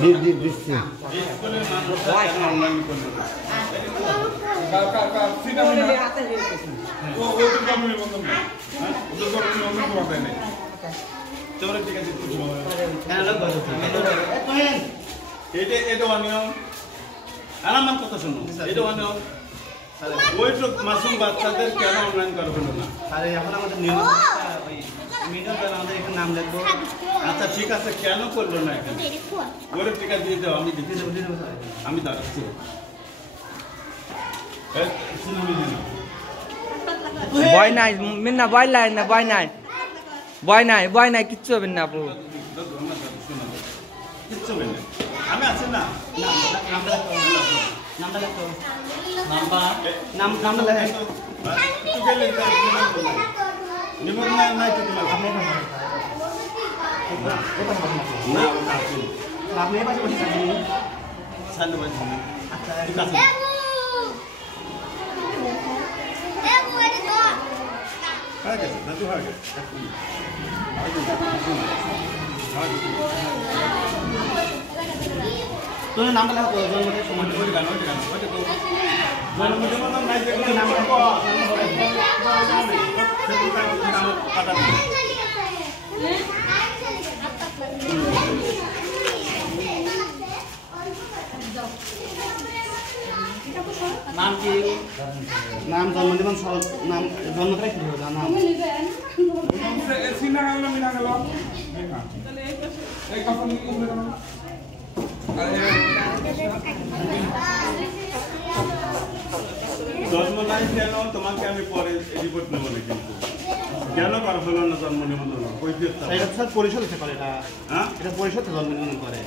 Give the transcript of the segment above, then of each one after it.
দিচ্ছি স্কুলের মানুষরা কেন অনলাইন করলো না? এটা অনিয়ম আমার কথা শুনো, এটা অনিয়ম। ওই তো মাসুম বাচ্চাদের কেন অনলাইন করা হলো না? আরে এখন আমাদের নিয়ম ওই মিডল বেলা আমাদের এখানে নাম লিখবো। আচ্ছা ঠিক আছে, কেন করলো না এখানে? ওরে টিকা দিয়ে দাও, আমি দেখে দেবো, আমি দাঁড়াচ্ছি। ভয় নাই মিন্না, ভয় নাই না, ভয় নাই, ভয় নাই, কিচ্ছু হবে না আপু। কিচ্ছু হবে না, আমি আছি না। নামটা লিখো, নামটা লেখো। নিমন্ত্রণ নাই তো তোমার? না আপনি এই পাশে বসে থাকুন। সামনে বসে। আচ্ছা ঠিক আছে। হয়ে গেছে, দাদু হয়ে গেছে। তুমি নামটা লেখো, জন্মদিনের সময় ওই গান জন্মদিনের নাই দেখলে নাম কাটা নাম কি? নাম জন্মদিন সব নাম জন্মটাই কি হবে নাম? জন্ম নাই কেন তোমাকে আমি পরে রিপোর্ট নেবো না, কিন্তু কেন করা হলো না জন্ম নিবন্ধন? এটা স্যার পরিষদ হতে পারে, এটা হ্যাঁ এটা পরিষদ জন্মদিন করে।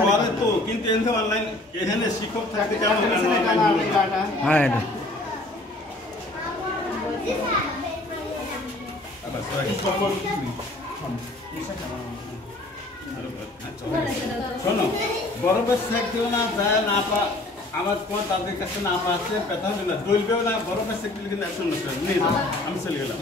করে তো, কিন্তু এখানে অনলাইন এখানে শিক্ষক থাকতে কেন হ্যাঁ এটা শোনো, বরফের সেক দিও না, যায় না পা আমার কোন তাদের কাছে না পাচ্ছে পেথা হবে না, দলবেও না, বরফের সেক দিলে কিন্তু অ্যাকশন নিয়ে যাও। আমি চলে গেলাম।